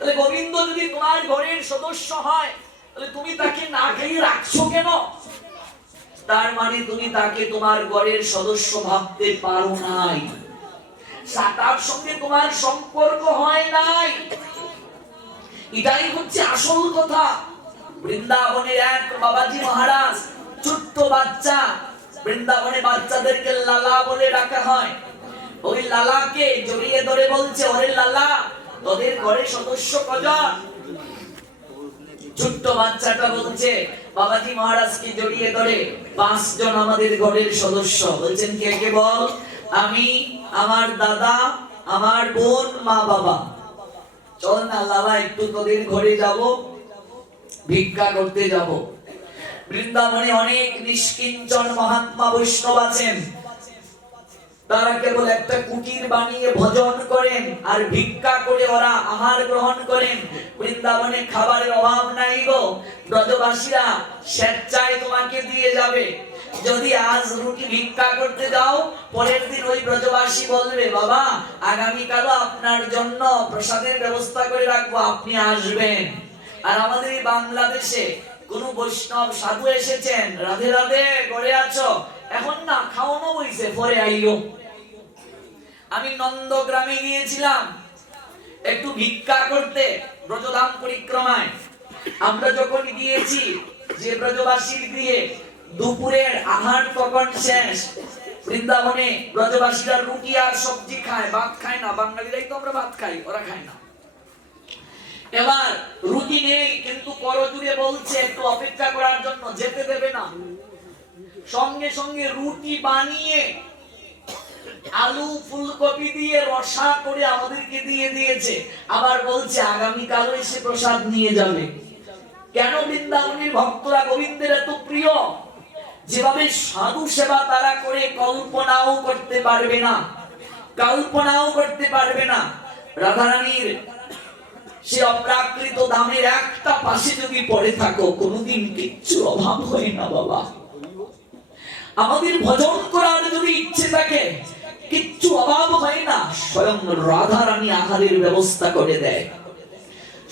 তাহলে গোবিন্দ যদি তোমার ঘরের সদস্য হয়, তাহলে তুমি তাকে না খেয়ে রাখছো কেন? তার মানে তুমি তাকে তোমার ঘরের সদস্য ভাবতে পারো নাই, তার সঙ্গে তোমার সম্পর্ক হয় নাই। এটাই হচ্ছে আসল কথা। বৃন্দাবনের এক বাবাজি মহারাজ, ছোট্ট বাচ্চা, বৃন্দাবনে বাচ্চাদেরকে লালা বলে ডাকা হয়। ওই লালাকে জড়িয়ে ধরে বলছে, ওরে লালা, তোদের ঘরের সদস্য কজন? ছোট্ট বাচ্চাটা বলছে বাবাজি মহারাজকে জড়িয়ে ধরে, 5 জন আমাদের ঘরের সদস্য। বলছেন কে কে বল? আমি, আমার দাদা, আমার বোন, মা বাবা। চল না লালা, একটু তোদের ঘরে যাব, ভিক্ষা করতে যাব। বৃন্দাবনে অনেক নিষ্কিঞ্চন মহাত্মা বৈষ্ণব আছেন, তারা কেবল একটা কুটির বানিয়ে ভজন করেন আর ভিক্ষা করে ওরা আহার গ্রহণ করেন। বৃন্দাবনে খাবারের অভাব নাই গো, ব্রজবাসীরা স্বেচ্ছায় তোমাকে দিয়ে যাবে। যদি আজ রুটি ভিক্ষা করতে যাও, পরের দিন ওই ব্রজবাসী বলবে, বাবা আগামীকালও আপনার জন্য প্রসাদের ব্যবস্থা করে রাখবো, আপনি আসবেন। আর আমাদের এই বাংলাদেশে কোন বৈষ্ণব সাধু এসেছেন, রাধে রাধে, ঘরে আছো? এখন না, খাওয়ানো হইছে, পরে আইও। আমি নন্দগ্রামে গিয়েছিলাম একটু ভিক্ষা করতে, ব্রজধাম পরিক্রমায়। আমরা যখন গিয়েছি, যে ব্রজবাসীর গৃহে দুপুরের আহার তখন শেষ। বৃন্দাবনে ব্রজবাসীরা রুটি আর সবজি খায়, ভাত খায় না। বাঙালিরাই তো আমরা ভাত খাই, ওরা খায় না। এবার রুটি নেই, কিন্তু করজুড়ে বলছে একটু অপেক্ষা করার জন্য, যেতে দেবে না। সঙ্গে সঙ্গে রুটি বানিয়ে আলু ফুলকপি দিয়ে রসা করে আমাদেরকে দিয়ে দিয়েছে। আবার বলছে আগামীকালও এসে প্রসাদ নিয়ে যাবে। কেন বৃন্দাবনের ভক্তরা গোবিন্দের এত প্রিয়? যেভাবে সাধু সেবা তারা করে কল্পনাও করতে পারবে না, কল্পনাও করতে পারবে না। রাধারানীর সে অপ্রাকৃত দামের একটা পাশে যদি পড়ে থাকো, কোনোদিন কিচ্ছু অভাব হয় না বাবা। আমাদের ভজন করার যদি ইচ্ছে থাকে, কিচ্ছু অভাব হয় না। স্বয়ং রাধারানী আহারের ব্যবস্থা করে দেয়।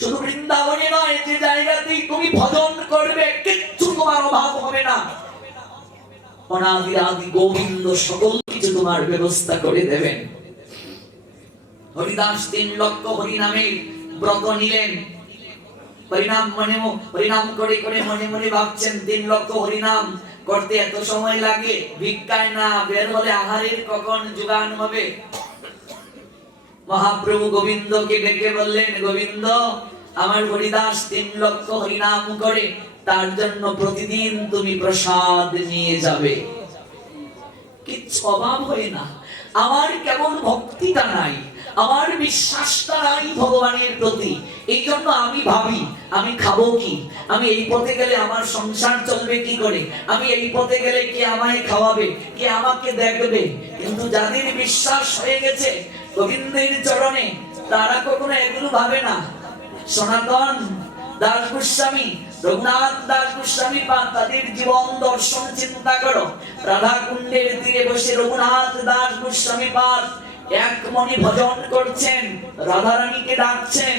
শুধু বৃন্দাবনে নয়, যে জায়গাতেই তুমি ভজন করবে, কিচ্ছু তোমার অভাব হবে না। অনাদি আদি গোবিন্দ সকল কিছু তোমার ব্যবস্থা করে দেবেন। হরিদাস 3 লক্ষ হরিনামের ব্রত নিলেন। হরিনাম করে করে মনে মনে ভাবছেন, 3 লক্ষ হরিনাম করতে এত সময় লাগে, ভিক্ষায় না বের হলে আহারের কখন যোগান হবে? মহাপ্রভু গোবিন্দকে ডেকে বললেন, গোবিন্দ, আমার হরিদাস 3 লক্ষ হরিনাম করে, তার জন্য প্রতিদিন তুমি প্রসাদ নিয়ে যাবে। কিচ্ছু অভাব হয় না। আমার কেমন ভক্তিটা নাই, আমার বিশ্বাসটা নাই ভগবানের প্রতি। এই জন্য আমি ভাবি, আমি খাবো কি, আমি এই পথে গেলে আমার সংসার চলবে কি করে, আমি এই পথে গেলে কে আমায় খাওয়াবে, কে আমাকে দেখবে। কিন্তু যাদের বিশ্বাস হয়ে গেছে গোবিন্দের চরণে, তারা কখনো এগুলো ভাবে না। সনাতন দাস গোস্বামী, রঘুনাথ দাস গোস্বামী পাদ, তাদের জীবন দর্শন চিন্তা করো। রাধা কুণ্ডের তীরে বসে রঘুনাথ দাস গোস্বামী পাদ এক মনে ভজন করছেন, রাধারানীকে ডাকছেন।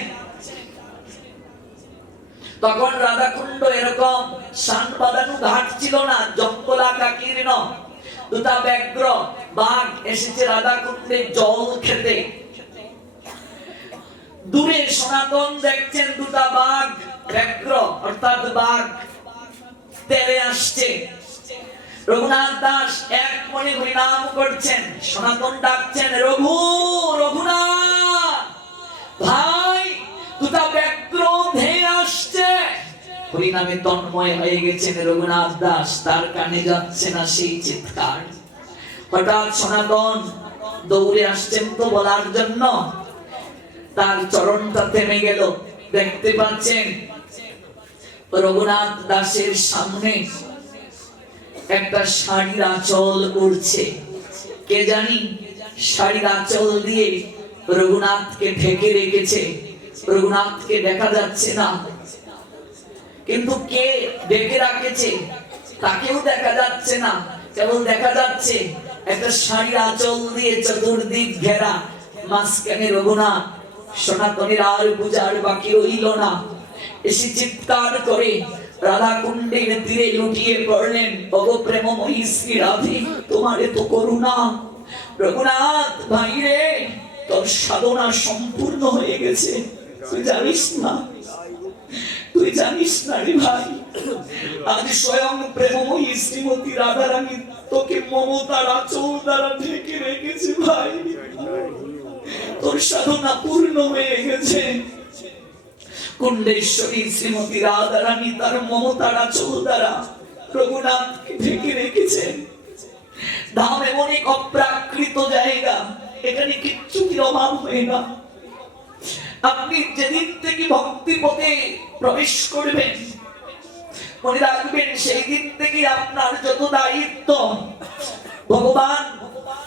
তখন রাধাকুণ্ড এরকম শান বাঁধানো ঘাট ছিল না, জঙ্গলাকাকীর্ণ। 2টা ব্যাঘ্র বাঘ এসেছে রাধাকুণ্ডে জল খেতে। দূরে সনাতন দেখছেন 2টা বাঘ, ব্যাঘ্র অর্থাৎ বাঘ তেরে আসছে। রঘুনাথ দাস এক মনে হরিনাম করছেন, সনাতন ডাকছেন, রঘু, রঘুনাথ ভাই, 2টা ব্যাঘ্র ধেয়ে আসছে। হরিনামে তন্ময় হয়ে গেছেন রঘুনাথ দাস, তার কানে যাচ্ছে না সেই চিৎকার। হঠাৎ সনাতন দৌড়ে আসছেন তো বলার জন্য, তার চরণটা থেমে গেল। দেখতে পাচ্ছেন রঘুনাথ দাসের সামনে একটা শাড়ির আঁচল উড়ছে। কে জানি শাড়ির আঁচল দিয়ে রঘুনাথকে ঢেকে রেখেছে, রঘুনাথকে দেখা যাচ্ছে না। কিন্তু কে ঢেকে রাখেছে তাকেও দেখা যাচ্ছে না, কেবল দেখা যাচ্ছে একটা শাড়ির আঁচল দিয়ে চতুর্দিক ঘেরা, মাঝখানে রঘুনাথ, সনাতনের আর পূজার বাকি রইল না। এসে চিৎকার করে রাধা কুণ্ডের তীরে লুটিয়ে পড়লেন, ওগো প্রেমময়ী শ্রী রাধে, তোমার এত করুণা। রঘুনাথ ভাই রে, তোর সাধনা সম্পূর্ণ হয়ে গেছে, তুই জানিস না, তুই জানিস না রে ভাই। আজ স্বয়ং প্রেমময়ী শ্রীমতী রাধারানী তোকে মমতার আঁচল দ্বারা ঢেকে রেখেছে ভাই, তোর সাধনা পূর্ণ হয়ে গেছে। কুণ্ডেশ্বরী শ্রীমতী রাধারানী তার মমতার আঁচল দ্বারা রঘুনাথকে ঢেকে রেখেছেন। ধাম এমন এক অপ্রাকৃত জায়গা, এখানে কিচ্ছুটির অভাব হয় না। আপনি যেদিন থেকে ভক্তি পথে প্রবেশ করবেন, মনে রাখবেন সেই দিন থেকে আপনার যত দায়িত্ব ভগবান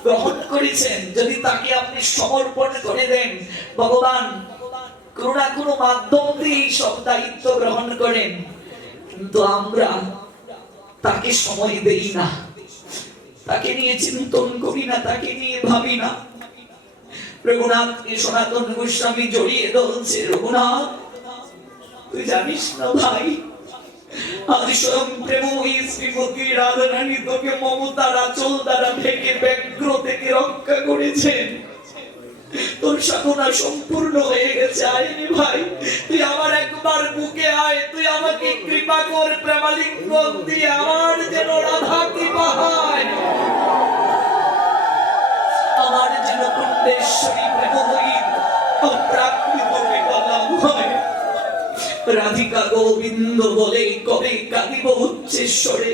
গ্রহণ করেছেন, যদি তাকে আপনি সমর্পণ করে দেন, ভগবান কোনো না কোনো মাধ্যম দিয়ে সব দায়িত্ব গ্রহণ করেন। কিন্তু আমরা তাকে সময় দেই না, তাকে নিয়ে চিন্তন করি না, তাকে নিয়ে ভাবি না। রঘুনাথকে সনাতন গোস্বামী জড়িয়ে ধরছে, রঘুনাথ তুই জানিস না ভাই, আজ স্বয়ং প্রেমময়ী শ্রীমতী রাধারানী তোকে মমতার আঁচল দ্বারা ঢেকে ব্যগ্র থেকে রক্ষা করেছেন, তোর সাধনা সম্পূর্ণ হয়ে গেছে। আয়নি ভাই, তুই আমার একবার বুকে আয়, তুই আমাকে কৃপা কর, প্রেমালিঙ্গন দিয়ে আমার যেন রাধা কৃপা হয়, আমার যেন কুণ্ডেশ্বরী প্রেমময়ী অপ্রাকৃত কৃপা লাভ হয়। রাধিকা গোবিন্দ বলে কবে কাঁদিব উচ্চেশ্বরে,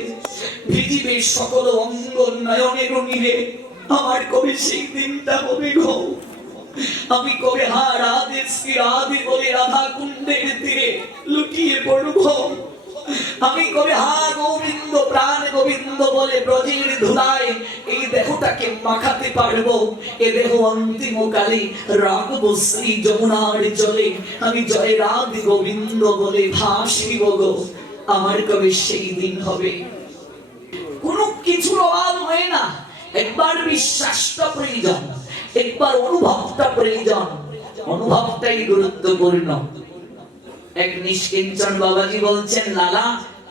ভিজিবে সকল অঙ্গ নয়নের নীরে, আমার কবে সেই দিনটা হবে গো, আমি কবে হা রাধে শ্রী রাধে বলে রাধা কুণ্ডের তীরে লুটিয়ে পড়ব, আমি কবে হা গোবিন্দ প্রাণ গোবিন্দ বলে ব্রজের ধুলায় এই দেহটাকে মাখাতে পারবো, এ দেহ অন্তিম কালে রাখবো শ্রী যমুনার জলে, আমি জয় রাধে গোবিন্দ বলে ভাসিব গো, আমার কবে সেই দিন হবে। কোনো কিছুর অভাব হয় না, একবার বিশ্বাসটা প্রয়োজন, একবার অনুভবটা প্রয়োজন, অনুভবটাই গুরুত্বপূর্ণ। এক নিষ্কিঞ্চন বাবাজি বলছেন, লালা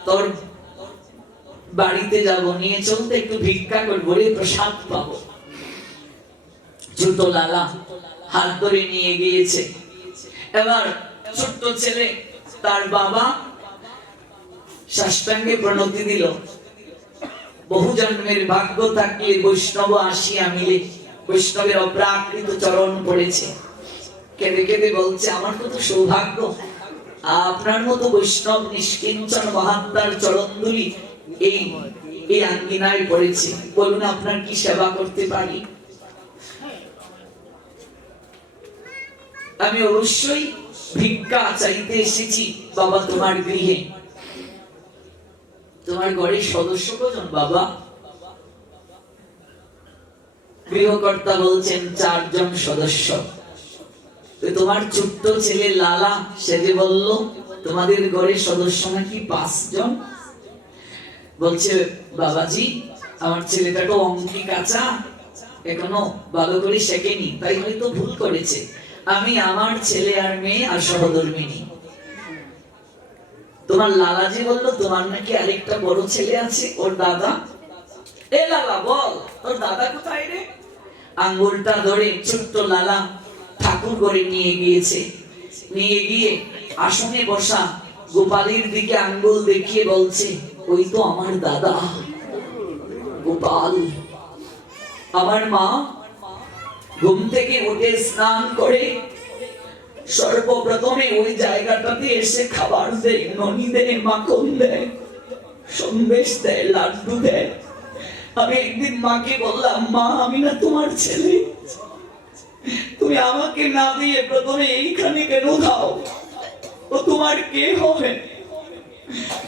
তোর বাড়িতে যাব, নিয়ে চলতে একটু ভিক্ষা করবো রে, প্রসাদ পাবো। ছোট লালা হাত ধরে নিয়ে গিয়েছে। এবার ছোট্ট ছেলে তার বাবা সাষ্টাঙ্গে প্রণতি দিল, বহু জন্মের ভাগ্য থাকলে বৈষ্ণব আসিয়া মিলে বৈষ্ণবের অপ্রাকৃত চরণ পড়েছে। কেঁদে কেঁদে বলছে, আমার কত সৌভাগ্য, আপনার মতো বৈষ্ণব নিষ্কিঞ্চন মহাত্মার চরণ ধুলি এই আঙ্গিনায় পড়েছে, বলুন আপনার কি সেবা করতে পারি। আমি অবশ্যই ভিক্ষা চাইতে এসেছি বাবা তোমার গৃহে। তোমার ঘরের সদস্য কজন বাবা? গৃহকর্তা বলছেন 4 জন সদস্য। তোমার ছোট্ট ছেলে লালা সে যে বলল তোমাদের ঘরের সদস্য নাকি 5 জন। বলছে, বাবাজি আমার ছেলেটা তো অঙ্কে কাঁচা, এখনো ভালো করে শেখেনি, তাই হয়তো ভুল করেছে। আমি আমার ছেলে আর মেয়ে আর সহধর্মিনী। তোমার লালাজি বলল তোমার নাকি আরেকটা বড় ছেলে আছে, ওর দাদা। এ লালা বল, তোর দাদা কোথায় রে? আঙ্গুলটা ধরে ছোট্ট লালা ঠাকুর করে নিয়ে গিয়েছে। নিয়ে গিয়ে আসনে বসা গোপালের দিকে আঙ্গুল দেখিয়ে বলছে, ওই তো আমার দাদা গোপাল। আমার মা ঘুম থেকে উঠে স্নান করে সর্বপ্রথমে ওই জায়গাটাতে এসে খাবার দেয়, ননি দেয়, মাখন দেয়, সন্দেশ দেয়, লাড্ডু দেয়। আমি একদিন মাকে বললাম, মা আমি না তোমার ছেলে, তুমি আমাকে না দিয়ে প্রথমে এইখানে কেন খাও, ও তোমার কে হবে?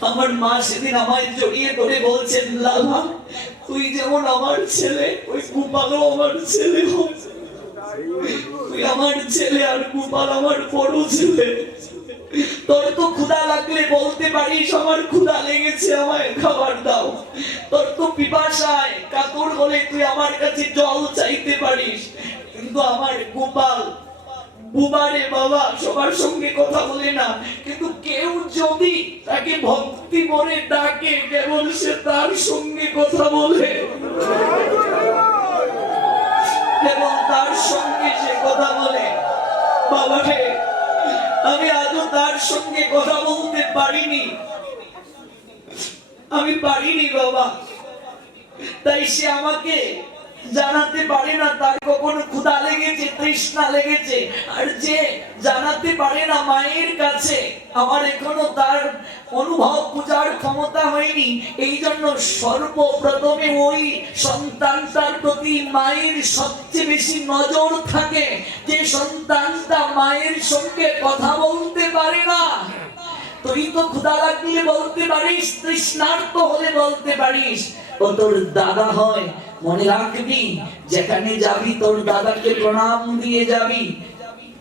আমার মা সেদিন আমায় জড়িয়ে ধরে বলছেন, লালা তুই যেমন আমার ছেলে, ওই গোপালও আমার ছেলে হবে, তুই আমার ছেলে আর গোপাল আমার বড় ছেলে। তোর তো ক্ষুধা লাগলে বলতে পারিস আমার ক্ষুধা লেগেছে, আমায় খাবার দাও। তোর তো পিপাসায় কাতর হলে তুই আমার কাছে জল চাইতে পারিস। কিন্তু আমার গোপাল বুবারে বাবা, সবার সঙ্গে কথা বলে না, কিন্তু কেউ যদি তাকে ভক্তি মনে ডাকে কেবল সে তার সঙ্গে কথা বলে, এবং তার সঙ্গে সে কথা বলে। বাবা রে, আমি আজও তার সঙ্গে কথা বলতে পারিনি, আমি পারিনি বাবা। তাই সে আমাকে জানাতে পারে না তার কখনো ক্ষুধা লেগেছে, তৃষ্ণা লেগেছে। আর যে জানাতে পারে না মায়ের কাছে, আমার এখনো তার অনুভব পূজার ক্ষমতা হয়নি। এই জন্য সর্বপ্রথমে ওই সন্তানটার প্রতি মায়ের সবচেয়ে বেশি নজর থাকে, যে সন্তানটা মায়ের সঙ্গে কথা বলতে পারে না। তুই তো ক্ষুধা লাগলে বলতে পারিস, তৃষ্ণার্ত হলে বলতে পারিস, ও তোর দাদা হয়। মনে রাখবি, যেখানে যাবি তোর দাদাকে প্রণাম দিয়ে যাবি।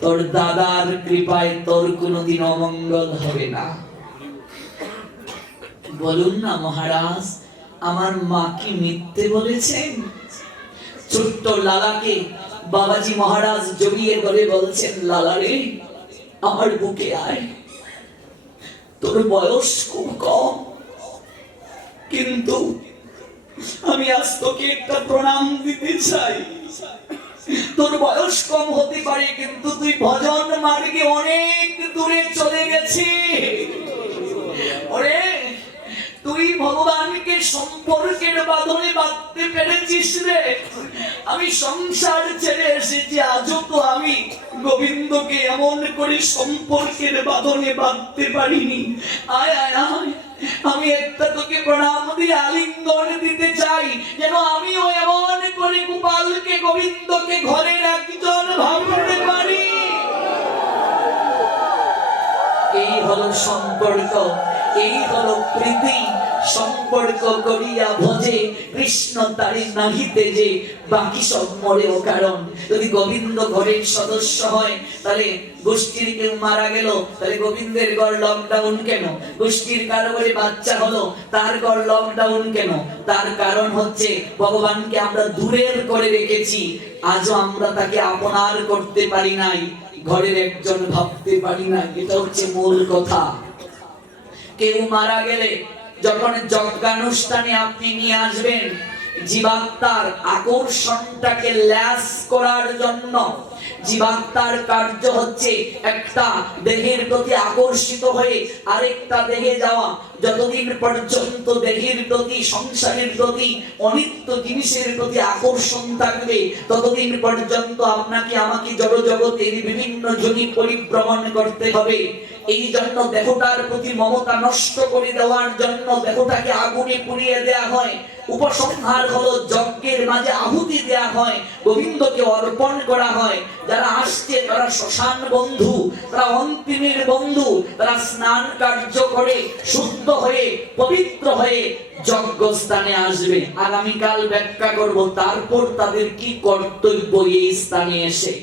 তোর দাদার কৃপায় তোর কোনোদিন অমঙ্গল হবে না। বলুন না মহারাজ, আমার মা কি মিথ্যে বলেছেন? ছোট্ট লালাকে বাবাজি মহারাজ জড়িয়ে ধরে বলছেন, লালা রে, আমার বুকে আয়। তোর বয়স খুব কম, কিন্তু আমি আজ তোকে একটা প্রণাম দিতে চাই। তোর বয়স কম হতে পারে, কিন্তু তুই ভজন মার্গে অনেক দূরে চলে গেছিস। ওরে, তুই ভগবানকে সম্পর্কের বাঁধনে বাঁধতে পেরেছিস রে। আমি সংসার ছেড়ে এসেছি, আজও তো আমি গোবিন্দকে এমন করে সম্পর্কের বাঁধনে বাঁধতে পারিনি। আয় আয় আয়, আমি একটা তোকে প্রণাম দিয়ে আলিঙ্গন দিতে চাই, যেন আমিও এমন করে গোপালকে, গোবিন্দকে ঘরের একজন ভাবতে পারি। এই হলো সম্পর্ক, এই হলো প্রীতি। সম্পর্ক করিয়া ভজে কৃষ্ণ তারি নাহিতে যে, বাকি সব মরে ও কারণ। যদি গোবিন্দ ঘরের সদস্য হয়, তাহলে গোষ্ঠীর কেউ মারা গেল, তাহলে গোবিন্দের গড় লকডাউন কেন? গোষ্ঠীর কারো ঘরে বাচ্চা হলো, তার গড় লকডাউন কেন? তার কারণ হচ্ছে ভগবানকে আমরা দূরের করে রেখেছি, আজও আমরা তাকে আপনার করতে পারি নাই, ঘরের একজন ভাবতে পারি নাই। এটা হচ্ছে মূল কথা। কেউ মারা গেলে যখন যজ্ঞানুষ্ঠানে আপনি নিয়ে আসবেন, জীবাত্মার আকর্ষণটাকে ল্যাস করার জন্য, জীবাত্মার কার্য হচ্ছে একটা দেহের প্রতি আকর্ষিত হয়ে আরেকটা দেহে যাওয়া। যতদিন পর্যন্ত দেহের প্রতি, সংসারের প্রতি, অনিত্য জিনিসের প্রতি আকর্ষণ থাকবে, ততদিন পর্যন্ত আপনাকে আমাকে জড় জগতের বিভিন্ন যোনি পরিভ্রমণ করতে হবে। এই জন্য দেহটার প্রতি মমতা নষ্ট করে দেওয়ার জন্য দেহটাকে আগুনে পুড়িয়ে দেয়া হয়। উপসংহার হলো যজ্ঞের মাঝে আহুতি দেয়া হয়, গোবিন্দকে অর্পণ করা হয়। যারা আসছে তারা শ্মশান বন্ধু, তারা অন্তিমের বন্ধু, তারা স্নান কার্য করে শুদ্ধ হয়ে পবিত্র হয়ে যজ্ঞস্থানে আসবে। আগামীকাল ব্যাখ্যা করব তারপর তাদের কি কর্তব্য এই স্থানে এসে।